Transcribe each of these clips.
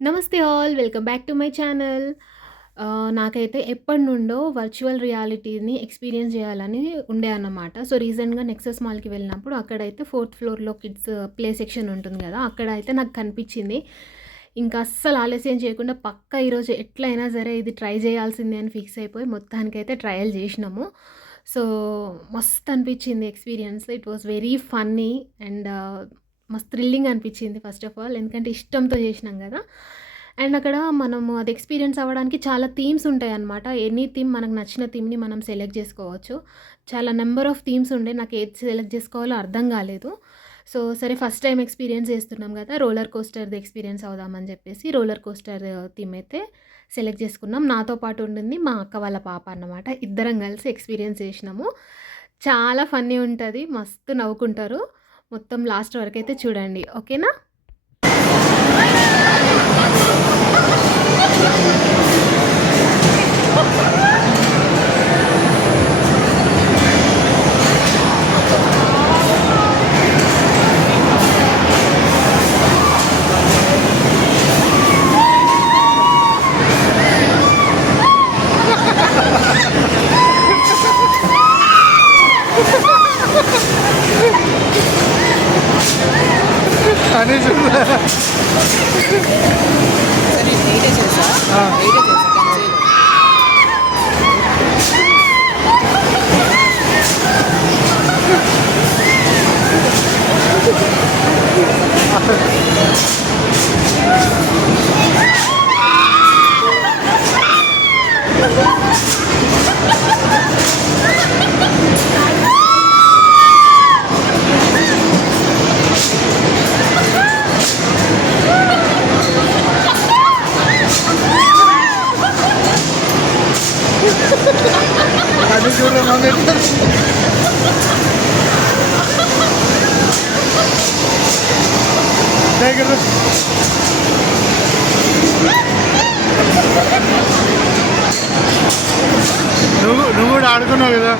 నమస్తే all. Welcome back to my channel. నాకైతే ఎప్పటినుండో virtual రియాలిటీని experience చేయాలని ఉండే అన్నమాట. సో, రీసెంట్‌గా నెక్సెస్ మాల్‌కి వెళ్ళినప్పుడు అక్కడైతే ఫోర్త్ ఫ్లోర్‌లో కిడ్స్ ప్లే సెక్షన్ ఉంటుంది గదా! అక్కడైతే నాకు కనిపించింది. ఇంకా అస్సలు ఆలస్యం చేయకుండా పక్కా ఈరోజు ఎట్లైనా సరే ఇది ట్రై చేయాల్సిందే అని ఫిక్స్ అయిపోయి మొత్తానికైతే ట్రయల్ చేసినాము. సో, మస్త్ అనిపించింది experience. It was very funny and మస్త్ థ్రిల్లింగ్ అనిపించింది ఫస్ట్ ఆఫ్ ఆల్. ఎందుకంటే ఇష్టంతో చేసినాం గదా! అండ్ అక్కడ మనము అది ఎక్స్‌పీరియన్స్ అవ్వడానికి చాలా థీమ్స్ ఉంటాయన్నమాట. ఎనీ థీమ్ మనకు నచ్చిన థీమ్‌ని మనం సెలెక్ట్ చేసుకోవచ్చు. చాలా నంబర్ ఆఫ్ థీమ్స్ ఉండే. నాకు ఏది సెలెక్ట్ చేసుకోవాలో అర్థం కాలేదు. సో, సరే ఫస్ట్ టైమ్ ఎక్స్‌పీరియన్స్ చేస్తున్నాం గదా! రోలర్ కోస్టర్‌ది ఎక్స్‌పీరియన్స్ అవుదామని చెప్పేసి రోలర్ కోస్టర్ థీమ్ అయితే సెలెక్ట్ చేసుకున్నాం. నాతో పాటు ఉండింది మా అక్క వాళ్ళ పాప అన్నమాట. ఇద్దరం కలిసి ఎక్స్‌పీరియన్స్ చేసినాము. చాలా ఫన్నీ ఉంటది. మస్తు నవ్వుకుంటారు. మొత్తం లాస్ట్ వరకైతే చూడండి. ఓకేనా? అని సరే వెయిటే చేసా కన్సీల్ అని చూడమని నువ్వు కూడా ఆడుకున్నావు కదా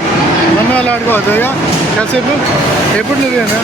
మొన్న వాళ్ళు ఆడుకోవద్దు ఇక కాసేపు ఎప్పుడు నువ్వేనా